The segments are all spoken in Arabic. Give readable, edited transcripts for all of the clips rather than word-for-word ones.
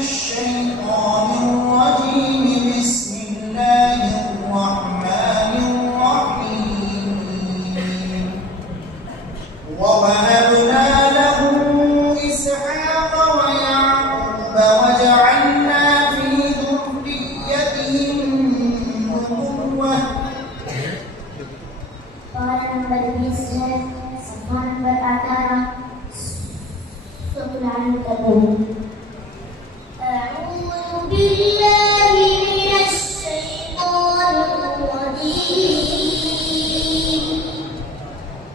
الشيطان الرجيم. بسم الله الرحمن الرحيم. ووهبنا له إسحاق ويعقوب وجعلنا في ذريته النبوة. Soalan nombor 20, safhan nombor 18, Suratul Ankabut. A'udzu billahi minasy syaithanir rajim.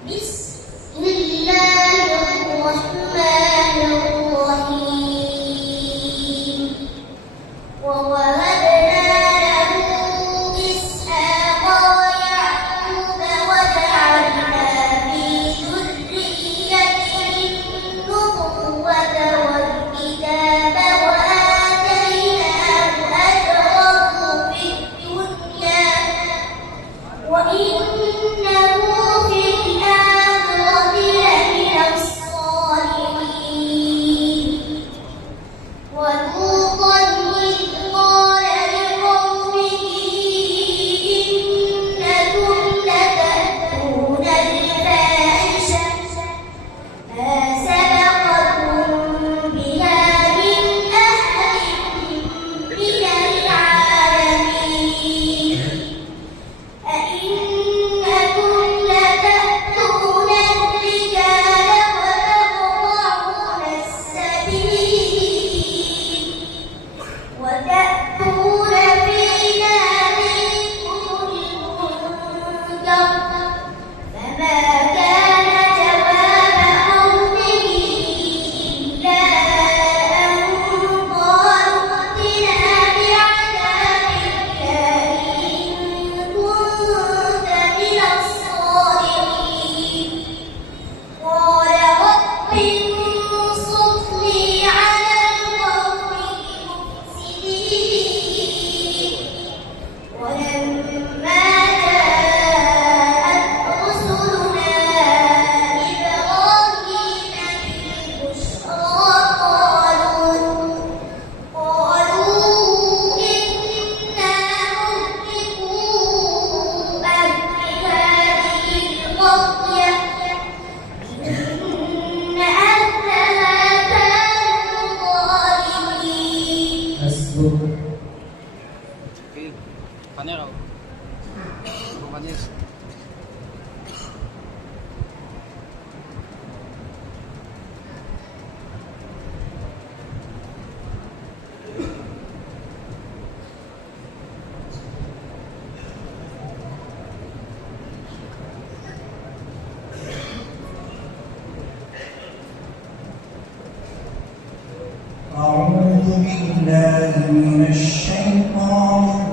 Bismillahirrahmanirrahim. Wa wahabna lahu Ishaqa wa Ya'quba wa ja'alna fi dhurriyyatihi an-nubuwwata wal kitaba wa atainahu ajrahu fid dunya wa innahu fil akhirati laminas salihin. Wa Lutan idh qala liqawmihi innakum lata'tuna al-fahishata ma sabaqakum biha min ahadin minal 'alamin. أئنكم لتأتون الرجال وتقطعون السبيل وتأتون في ناديكم المنكر فما كان جواب قومه إلا أن قالوا ائتنا بعذاب الله إن كنت من الصادقين. قال رب انصرني على القوم المفسدين. ولما جاءت رسلنا إبراهيم بالبشرى قالوا إنا مهلكو أهل هذه القرية إن أهلها كانوا ظالمين. حسبك. Panero. Compañeros. أعوذ بالله من الشيطان